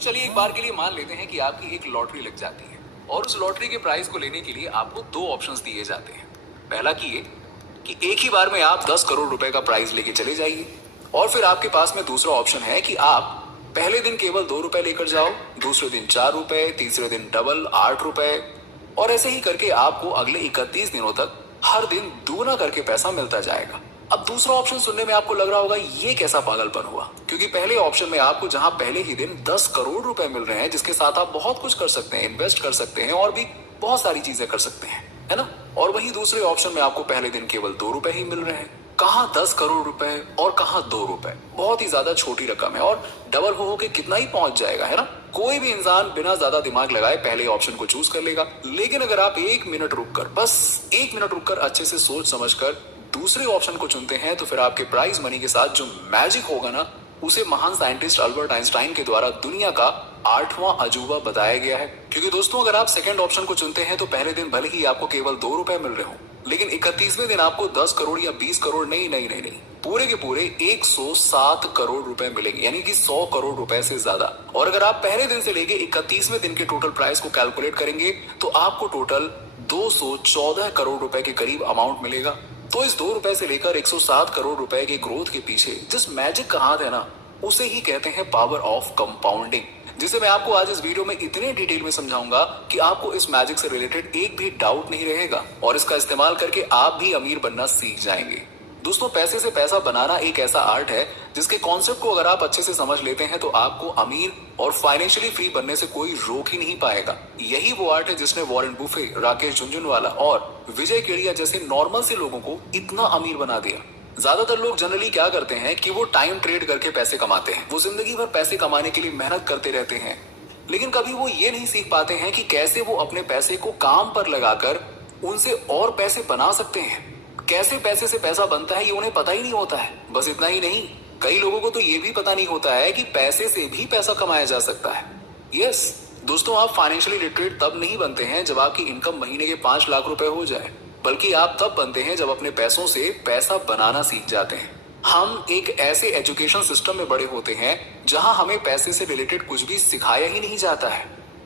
चलिए एक बार के लिए मान लेते हैं कि आपकी एक लॉटरी लग जाती है और उस लॉटरी के प्राइस को लेने के लिए आपको दो ऑप्शंस दिए जाते हैं। पहला कि एक ही बार में आप 10 करोड़ रुपए का प्राइज लेके चले जाइए, और फिर आपके पास में दूसरा ऑप्शन है कि आप पहले दिन केवल 2 रुपए लेकर जाओ, दूसरे दिन 4 रुपए, तीसरे दिन डबल 8 रुपए, और ऐसे ही करके आपको अगले 31 दिनों तक हर दिन दूना करके पैसा मिलता जाएगा। अब दूसरा ऑप्शन सुनने में आपको लग रहा होगा ये कैसा पागलपन हुआ, क्योंकि पहले ऑप्शन में आपको जहां पहले ही दिन 10 करोड़ रुपए मिल रहे हैं जिसके साथ आप बहुत कुछ कर सकते हैं, इन्वेस्ट कर सकते हैं और भी बहुत सारी चीजें कर सकते हैं, है ना। और वही दूसरे ऑप्शन में आपको पहले दिन केवल 2 रुपए ही मिल रहे हैं। कहाँ 10 करोड़ रुपए और कहाँ 2 रुपए, बहुत ही ज्यादा छोटी रकम है और डबल हो के कितना ही पहुंच जाएगा, है ना। कोई भी इंसान बिना ज्यादा दिमाग लगाए पहले ऑप्शन को चूज कर लेगा। लेकिन अगर आप 1 मिनट रुककर, बस 1 मिनट रुककर अच्छे से सोच समझकर दूसरे ऑप्शन को चुनते हैं तो फिर आपके प्राइज मनी के साथ जो मैजिक होगा ना, उसे महान साइंटिस्ट अल्बर्ट आइंस्टाइन के द्वारा दुनिया का 8वां अजूबा बताया गया है। क्योंकि दोस्तों अगर आप सेकंड ऑप्शन को चुनते हैं तो पहले दिन भले ही आपको केवल 2 रुपए मिल रहे हो, लेकिन 31वें दिन आपको 10 करोड़ या 20 करोड़ नहीं, पूरे के पूरे 107 करोड़ रुपए मिलेंगे, यानी कि 100 करोड़ रुपए से ज्यादा। और अगर आप पहले दिन से लेके 31वें दिन के टोटल प्राइस को कैलकुलेट करेंगे तो आपको टोटल 214 करोड़ रुपए के करीब अमाउंट मिलेगा। तो इस 2 रुपए से लेकर 107 करोड़ रुपए के ग्रोथ के पीछे जिस मैजिक का हाथ है ना, उसे ही कहते हैं पावर ऑफ कंपाउंडिंग, जिसे मैं आपको आज इस वीडियो में इतने डिटेल में समझाऊंगा कि आपको इस मैजिक से रिलेटेड एक भी डाउट नहीं रहेगा और इसका इस्तेमाल करके आप भी अमीर बनना सीख जाएंगे। दोस्तों पैसे से पैसा बनाना एक ऐसा आर्ट है जिसके कॉन्सेप्ट को अगर आप अच्छे से समझ लेते हैं तो आपको अमीर और फाइनेंशियली फ्री बनने से कोई रोक ही नहीं पाएगा। यही वो आर्ट है जिसने वॉरेन बुफे, राकेश झुनझुनवाला और विजय केडिया जैसे नॉर्मल से लोगों को इतना अमीर बना दिया। ज्यादातर लोग जनरली क्या करते हैं कि वो टाइम ट्रेड करके पैसे कमाते हैं, वो जिंदगी भर पैसे कमाने के लिए मेहनत करते रहते हैं, लेकिन कभी वो ये नहीं सीख पाते हैं कि कैसे वो अपने पैसे को काम पर लगाकर उनसे और पैसे बना सकते हैं। कैसे पैसे से पैसा बनता है ये उन्हें पता ही नहीं होता है। बस इतना ही नहीं, कई लोगों को तो ये भी पता नहीं होता है कि पैसे से भी पैसा कमाया जा सकता है। यस दोस्तों, आप फाइनेंशियली लिटरेट तब नहीं बनते हैं जब आपकी इनकम महीने के 5 लाख रुपए हो जाए, बल्कि आप तब बनते हैं जब अपने पैसों से पैसा बनाना सीख जाते हैं। हम एक ऐसे एजुकेशन सिस्टम में बड़े होते हैं जहां हमें पैसे से रिलेटेड कुछ भी सिखाया ही नहीं जाता है।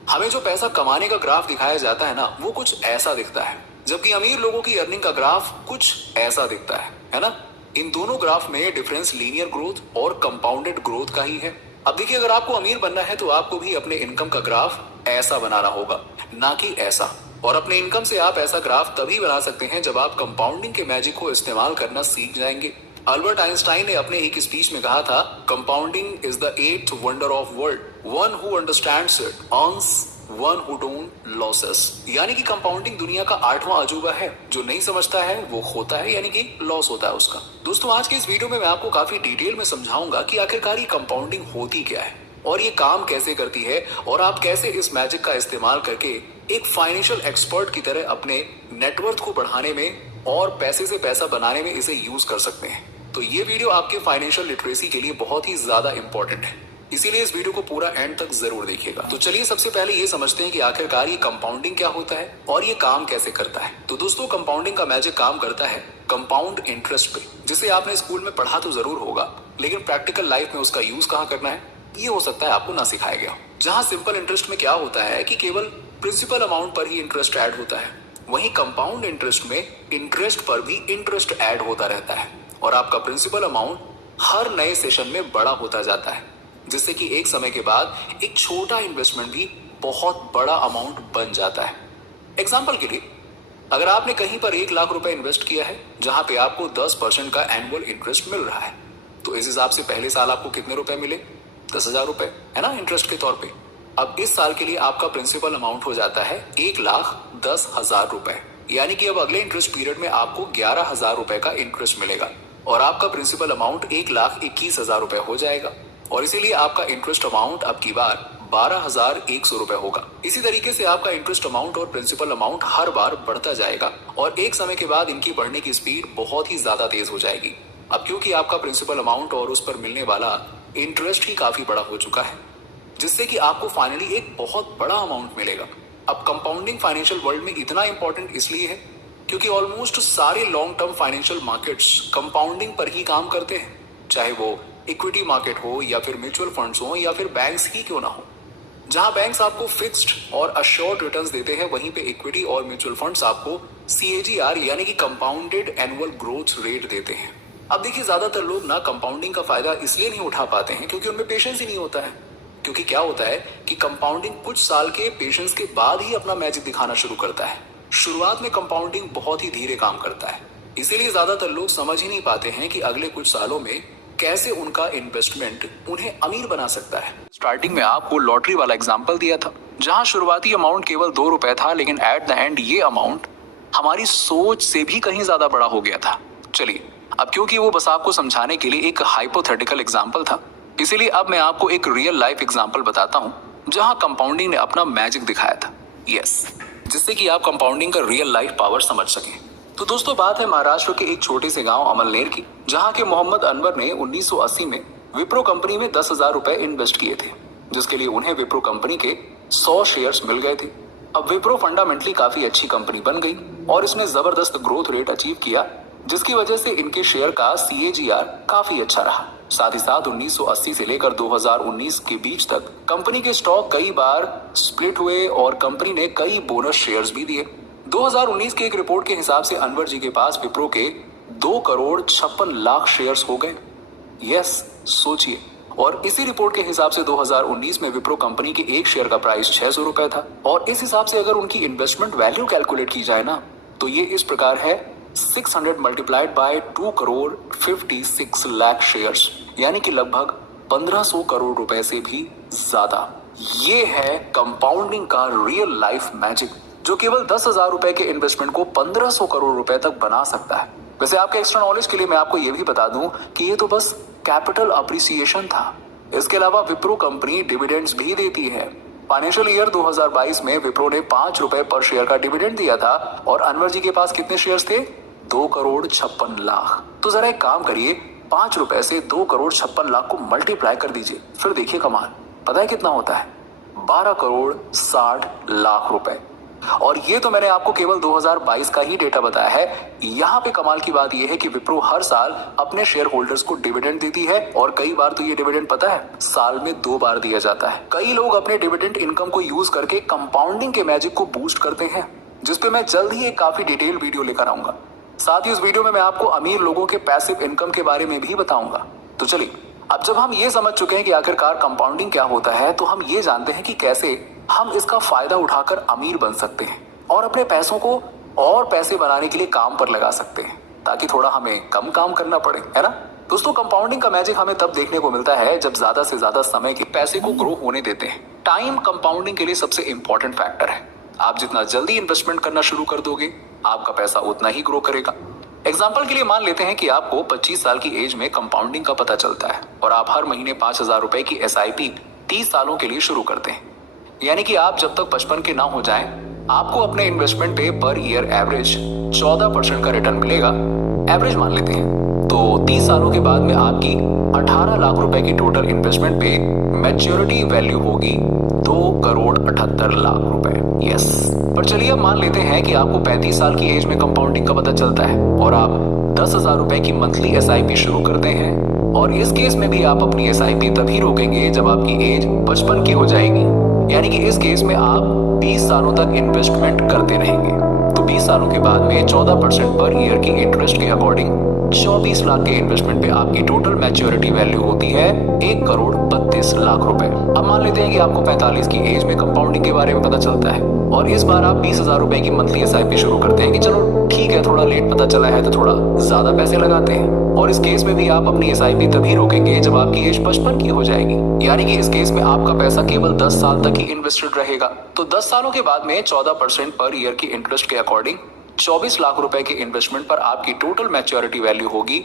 हमें जो पैसा कमाने का ग्राफ दिखाया जाता है ना, वो कुछ ऐसा दिखता है, जबकि अमीर लोगों की अर्निंग का ग्राफ कुछ ऐसा दिखता है ना। इन दोनों ग्राफ में डिफरेंस लीनियर ग्रोथ और कंपाउंडेड ग्रोथ का ही है। अब देखिए, अगर आपको अमीर बनना है तो आपको भी अपने इनकम का ग्राफ ऐसा बनाना होगा, ना कि ऐसा। और अपने इनकम से आप ऐसा ग्राफ तभी बना सकते हैं जब आप कंपाउंडिंग के मैजिक को इस्तेमाल करना सीख जाएंगे। अल्बर्ट आइंस्टाइन ने अपने एक स्पीच में कहा था, compounding is the 8th wonder of world, one who understands it earns, one who don't losses. यानी कि कंपाउंडिंग दुनिया का 8वां अजूबा है, जो नहीं समझता है वो खोता है, यानी कि लॉस होता है उसका। दोस्तों आज के इस वीडियो में मैं आपको काफी डिटेल में समझाऊंगा कि आखिरकार ये कंपाउंडिंग होती क्या है और ये काम कैसे करती है और आप कैसे इस मैजिक का इस्तेमाल करके एक फाइनेंशियल एक्सपर्ट की तरह अपने नेटवर्थ को बढ़ाने में और पैसे से पैसा बनाने में इसे यूज कर सकते हैं। तो ये वीडियो आपके फाइनेंशियल लिटरेसी के लिए बहुत ही ज्यादा इंपॉर्टेंट है, इसीलिए इस वीडियो को पूरा एंड तक जरूर देखिएगा। तो चलिए सबसे पहले ये समझते हैं कि आखिरकार ये कंपाउंडिंग क्या होता है और ये काम कैसे करता है। तो दोस्तों कंपाउंडिंग का मैजिक काम करता है कंपाउंड इंटरेस्ट पे, जिसे आपने स्कूल में पढ़ा तो जरूर होगा, लेकिन प्रैक्टिकल लाइफ में उसका यूज कहाँ करना है ये हो सकता है आपको ना सिखाया गया। जहाँ सिंपल इंटरेस्ट में क्या होता है कि केवल प्रिंसिपल अमाउंट पर ही इंटरेस्ट ऐड होता है, वहीं कंपाउंड इंटरेस्ट में इंटरेस्ट पर भी इंटरेस्ट ऐड होता रहता है और आपका प्रिंसिपल अमाउंट हर नए सेशन में बड़ा होता जाता है, जिससे कि एक समय के बाद एक छोटा इन्वेस्टमेंट भी बहुत बड़ा अमाउंट बन जाता है। एग्जाम्पल के लिए, अगर आपने कहीं पर 1 लाख रुपए इन्वेस्ट किया है जहां पे आपको 10% का एनुअल इंटरेस्ट मिल रहा है, तो इस हिसाब से पहले साल आपको कितने रुपए मिले? 10,000 रुपए, है ना, इंटरेस्ट के तौर पे। अब इस साल के लिए आपका प्रिंसिपल अमाउंट हो जाता है 1,10,000 रुपए, यानी कि अब अगले इंटरेस्ट पीरियड में आपको 11,000 रुपए का इंटरेस्ट मिलेगा और आपका प्रिंसिपल अमाउंट 1,21,000 रुपए हो जाएगा और इसीलिए आपका इंटरेस्ट अमाउंट अब की बार 12,100 रुपए होगा। इसी तरीके से आपका इंटरेस्ट अमाउंट और प्रिंसिपल अमाउंट हर बार बढ़ता जाएगा और एक समय के बाद इनकी बढ़ने की स्पीड बहुत ही ज्यादा तेज हो जाएगी। अब क्योंकि आपका प्रिंसिपल अमाउंट और उस पर मिलने वाला इंटरेस्ट ही काफी बड़ा हो चुका है, जिससे कि आपको फाइनली एक बहुत बड़ा अमाउंट मिलेगा। अब कंपाउंडिंग फाइनेंशियल वर्ल्ड में इतना इंपॉर्टेंट इसलिए है क्योंकि ऑलमोस्ट सारे long term financial markets compounding पर ही काम करते हैं, चाहे वो इक्विटी मार्केट हो या फिर म्यूचुअल फंड्स हो या फिर बैंक्स ही क्यों ना हो। जहां बैंक्स आपको फिक्स्ड और अश्योर्ड रिटर्न्स देते हैं, वहीं पे इक्विटी और म्यूचुअल फंड्स आपको CAGR यानी कि कंपाउंडेड एनुअल ग्रोथ रेट देते हैं। अब देखिए, ज्यादातर लोग ना कंपाउंडिंग का फायदा इसलिए नहीं उठा पाते हैं क्योंकि उनमें पेशेंस ही नहीं होता है। क्योंकि क्या होता है कि कंपाउंडिंग कुछ साल के पेशेंस के बाद ही अपना मैजिक दिखाना शुरू करता है। शुरुआत में कंपाउंडिंग बहुत ही धीरे काम करता है, इसीलिए ज्यादातर लोग समझ ही नहीं पाते हैं कि अगले कुछ सालों में कैसे उनका इन्वेस्टमेंट उन्हें अमीर बना सकता है। स्टार्टिंग में आपको लॉटरी वाला एग्जांपल दिया था, जहां शुरुआती अमाउंट केवल 2 रुपए था, लेकिन एट द एंड ये अमाउंट हमारी सोच से भी कहीं ज्यादा बड़ा हो गया था। चलिए, अब क्योंकि वो बस आपको समझाने के लिए एक हाइपोथेटिकल एग्जाम्पल था, इसीलिए अब मैं आपको एक रियल लाइफ एग्जाम्पल बताता हूँ जहां कंपाउंडिंग ने अपना मैजिक दिखाया था। यस, जिससे कि आप कंपाउंडिंग का रियल लाइफ पावर समझ सकें। तो दोस्तों, बात है महाराष्ट्र के एक छोटे से गांव अमलनेर की, जहां के मोहम्मद अनवर ने 1980 में विप्रो कंपनी में 10,000 रुपए इन्वेस्ट किए थे, जिसके लिए उन्हें विप्रो कंपनी के 100 शेयर्स मिल गए थे। अब विप्रो फंडामेंटली काफी अच्छी कंपनी बन गई और इसने जबरदस्त ग्रोथ रेट अचीव किया, जिसकी वजह से इनके शेयर का CAGR काफी अच्छा रहा। साथ ही साथ 1980 से लेकर 2019 के बीच तक कंपनी के स्टॉक कई बार स्प्लिट हुए और कंपनी ने कई बोनस शेयर्स भी दिए। 2019 के एक रिपोर्ट के हिसाब से अनवर जी के पास विप्रो के 2,56,00,000 शेयर्स हो गए। यस, सोचिए। और इसी रिपोर्ट के हिसाब से 2019 में विप्रो कंपनी के एक शेयर का प्राइस 600 रुपए था, और इस हिसाब से अगर उनकी इन्वेस्टमेंट वैल्यू कैलकुलेट की जाए ना, तो ये इस प्रकार है 600 मल्टीप्लाइड बाय 2,56,00,000 शेयर्स, यानी कि लगभग 1,500 करोड़ रुपए से भी ज्यादा। ये है कंपाउंडिंग का रियल लाइफ मैजिक, जो केवल 10,000 रुपए के इन्वेस्टमेंट को 1,500 करोड़ रुपए तक बना सकता है। वैसे आपके एक्स्ट्रा नॉलेज के लिए मैं आपको यह भी बता दूं कि ये तो बस कैपिटल अप्रिसिएशन था। इसके अलावा विप्रो कंपनी डिविडेंड्स भी देती है। फाइनेंशियल ईयर 2022 में विप्रो ने 5 रुपए पर शेयर का डिविडेंड दिया था, और अनवर जी के पास कितने शेयर्स थे? 2,56,00,000। तो जरा एक काम करिए, 5 रुपए से 2,56,00,000 को मल्टीप्लाई कर दीजिए, फिर देखिए कमाल। पता है कितना होता है? 12,60,00,000 रुपए। और ये तो मैंने आपको केवल 2022 का ही डेटा बताया है। यहाँ पे कमाल की बात यह है कि विप्रो हर साल अपने शेयर होल्डर्स को डिविडेंड देती है, और कई बार तो ये डिविडेंड पता है साल में 2 बार दिया जाता है। कई लोग अपने डिविडेंड इनकम को यूज करके कंपाउंडिंग के मैजिक को बूस्ट करते हैं, जिसपे मैं जल्द ही एक काफी डिटेल वीडियो लेकर आऊंगा। साथ ही उस वीडियो में मैं आपको अमीर लोगों के पैसिव इनकम के बारे में भी बताऊंगा। तो चलिए, अब जब हम ये समझ चुके हैं कि आखिरकार कंपाउंडिंग क्या होता है, तो हम ये जानते हैं कि कैसे हम इसका फायदा उठाकर अमीर बन सकते हैं और अपने पैसों को और पैसे बनाने के लिए काम पर लगा सकते हैं, ताकि थोड़ा हमें कम काम करना पड़े, है ना। दोस्तों, कंपाउंडिंग का मैजिक हमें तब देखने को मिलता है जब ज्यादा से ज्यादा समय के पैसे को ग्रो होने देते हैं। टाइम कंपाउंडिंग के लिए सबसे इंपॉर्टेंट फैक्टर है। आप जितना जल्दी इन्वेस्टमेंट करना शुरू कर दोगे, आपका पैसा उतना ही ग्रो करेगा। एग्जाम्पल के लिए मान लेते हैं कि आपको 25 साल की एज में कंपाउंडिंग का पता चलता है, और आप हर महीने 5,000 रुपए की SIP 30 सालों के लिए शुरू करते हैं। यानी कि आप जब तक 55 के ना हो जाएं, आपको अपने इन्वेस्टमेंट पे पर ईयर एवरेज 14% का रिटर्न मिलेगा। एवरेज मान लेते हैं, तो 30 सालों के बाद में आपकी 18 लाख रुपए की टोटल इन्वेस्टमेंट पे मैच्योरिटी वैल्यू होगी 2,78,00,000 रुपए। यस, पर चलिए अब मान लेते हैं कि आपको 35 साल की एज में कंपाउंडिंग का पता चलता है, और आप 10,000 रुपए की मंथली SIP शुरू करते हैं। और इस केस में भी आप अपनी SIP तभी रोकेंगे जब आपकी एज 55 की हो जाएगी। यानी कि इस केस में आप 20 सालों तक इन्वेस्टमेंट करते रहेंगे। तो 20 सालों के बाद में 14% पर ईयर की इंटरेस्ट के अकॉर्डिंग 24 लाख के इन्वेस्टमेंट पे आपकी टोटल मैच्योरिटी वैल्यू होती है 1,32,00,000 रुपए। अब मान लेते हैं कि आपको 45 की एज में कंपाउंडिंग के बारे में पता चलता है, और इस बार आप 20,000 रुपए की मंथली SIP शुरू करते हैं कि चलो ठीक है, थोड़ा लेट पता चला है तो थोड़ा ज्यादा पैसे लगाते हैं। और इस केस में भी आप अपनी SIP तभी रोकेंगे जब आपकी एज 55 की हो जाएगी। यानी कि इस केस में आपका पैसा केवल 10 साल तक ही इन्वेस्टेड रहेगा। तो 10 सालों के बाद में 14% पर ईयर की इंटरेस्ट के अकॉर्डिंग 24 लाख रुपए के इन्वेस्टमेंट पर आपकी टोटल मैच्योरिटी वैल्यू होगी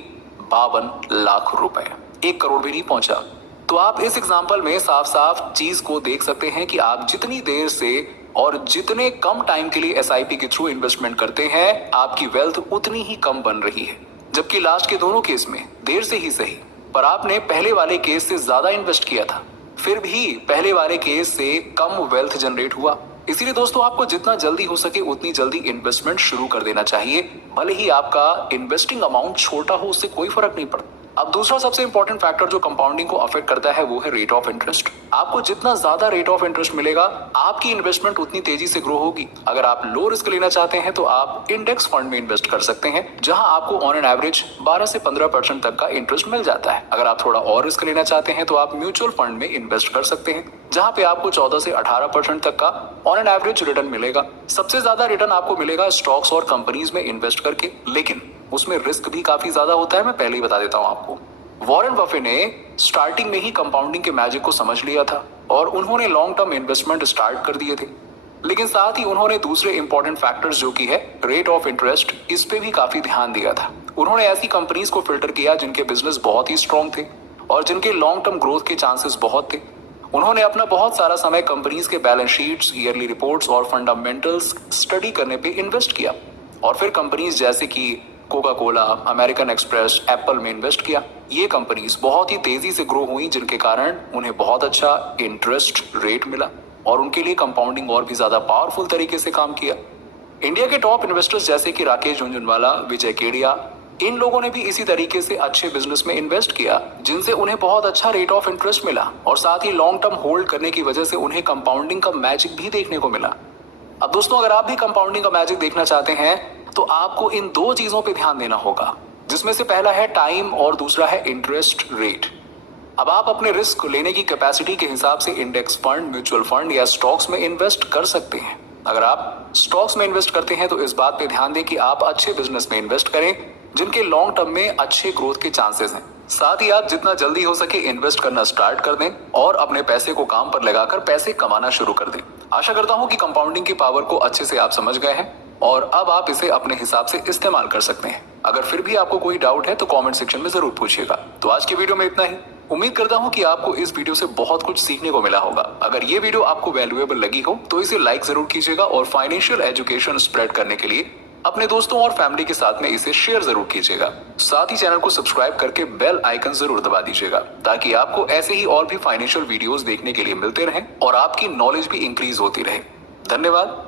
52 लाख रुपए। 1 करोड़ भी नहीं पहुंचा। तो आप इस एग्जांपल में साफ साफ चीज को देख सकते हैं कि आप जितनी देर से और जितने कम टाइम के लिए SIP के थ्रू इन्वेस्टमेंट करते हैं, आपकी वेल्थ उतनी ही कम बन रही है। जबकि लास्ट के दोनों केस में देर से ही सही, पर आपने पहले वाले केस से ज्यादा इन्वेस्ट किया था, फिर भी पहले वाले केस से कम वेल्थ जनरेट हुआ। इसीलिए दोस्तों, आपको जितना जल्दी हो सके उतनी जल्दी इन्वेस्टमेंट शुरू कर देना चाहिए। भले ही आपका इन्वेस्टिंग अमाउंट छोटा हो, उससे कोई फर्क नहीं पड़ता। अब दूसरा सबसे इंपॉर्टेंट फैक्टर जो कंपाउंडिंग को अफेक्ट करता है वो है रेट ऑफ इंटरेस्ट। आपको जितना ज्यादा रेट ऑफ इंटरेस्ट मिलेगा आपकी इन्वेस्टमेंट उतनी तेजी से ग्रो होगी। अगर आप लो रिस्क लेना चाहते हैं तो आप इंडेक्स फंड में इन्वेस्ट कर सकते हैं जहां आपको ऑन एन एवरेज 12 से 15% तक का इंटरेस्ट मिल जाता है। अगर आप थोड़ा और रिस्क लेना चाहते हैं तो आप म्यूचुअल फंड में इन्वेस्ट कर सकते हैं जहां पे आपको 14 से 18% तक का ऑन एन एवरेज रिटर्न मिलेगा। सबसे ज्यादा रिटर्न आपको मिलेगा स्टॉक्स और कंपनीज में इन्वेस्ट करके, लेकिन उसमें रिस्क भी काफी ज्यादा होता है। मैं पहले ही बता देता हूं आपको। वॉरेन बफे ने स्टार्टिंग में ही कंपाउंडिंग के मैजिक को समझ लिया था और उन्होंने लॉन्ग टर्म इन्वेस्टमेंट स्टार्ट कर दिए थे, लेकिन साथ ही उन्होंने दूसरे इंपॉर्टेंट फैक्टर्स जो कि है रेट ऑफ इंटरेस्ट, इस पे भी काफी ध्यान दिया था। उन्होंने ऐसी कंपनीज को फिल्टर किया जिनके बिजनेस बहुत ही स्ट्रांग थे और जिनके लॉन्ग टर्म ग्रोथ के चांसेस बहुत थे। उन्होंने अपना बहुत सारा समय कंपनीज के बैलेंस शीट्स, ईयरली रिपोर्ट्स और फंडामेंटल्स स्टडी करने पे इन्वेस्ट किया और फिर कंपनीज जैसे कि Coca Cola, American express, Apple में इन्वेस्ट किया। ये कंपनीज बहुत ही तेजी से ग्रो हुई जिनके कारण उन्हें बहुत अच्छा इंटरेस्ट रेट मिला और उनके लिए कंपाउंडिंग और भी ज्यादा पावरफुल तरीके से काम किया। इंडिया के टॉप इन्वेस्टर्स जैसे कि राकेश झुनझुनवाला, विजय केडिया, इन लोगों ने भी इसी तरीके से अच्छे बिजनेस में इन्वेस्ट किया जिनसे उन्हें बहुत अच्छा रेट ऑफ इंटरेस्ट मिला और साथ ही लॉन्ग टर्म होल्ड करने की वजह से उन्हें कंपाउंडिंग का मैजिक भी देखने को मिला। अब दोस्तों, अगर आप भी कंपाउंडिंग का मैजिक देखना चाहते हैं तो आपको इन दो चीजों पे ध्यान देना होगा, जिसमें से पहला है टाइम और दूसरा है इंटरेस्ट रेट। अब आप अपने रिस्क लेने की कैपेसिटी के हिसाब से इंडेक्स फंड, म्यूचुअल फंड या स्टॉक्स में इन्वेस्ट कर सकते हैं। अगर आप स्टॉक्स में इन्वेस्ट करते हैं तो इस बात पे ध्यान दें कि आप अच्छे बिजनेस में इन्वेस्ट करें जिनके लॉन्ग टर्म में अच्छे ग्रोथ के चांसेस हैं। साथ ही आप जितना जल्दी हो सके इन्वेस्ट करना स्टार्ट कर दें और अपने पैसे को काम पर लगाकर पैसे कमाना शुरू कर दें। आशा करता हूं कि कंपाउंडिंग की पावर को अच्छे से आप समझ गए हैं और अब आप इसे अपने हिसाब से इस्तेमाल कर सकते हैं। अगर फिर भी आपको कोई डाउट है तो कमेंट सेक्शन में जरूर पूछिएगा। तो आज के वीडियो में इतना ही। उम्मीद करता हूं कि आपको इस वीडियो से बहुत कुछ सीखने को मिला होगा। अगर ये वीडियो आपको वैल्यूएबल लगी हो तो इसे लाइक जरूर कीजिएगा और फाइनेंशियल एजुकेशन स्प्रेड करने के लिए अपने दोस्तों और फैमिली के साथ में इसे शेयर जरूर कीजिएगा। साथ ही चैनल को सब्सक्राइब करके बेल आइकन जरूर दबा दीजिएगा ताकि आपको ऐसे ही और भी फाइनेंशियल वीडियोस देखने के लिए मिलते रहें और आपकी नॉलेज भी इंक्रीज होती रहे। धन्यवाद।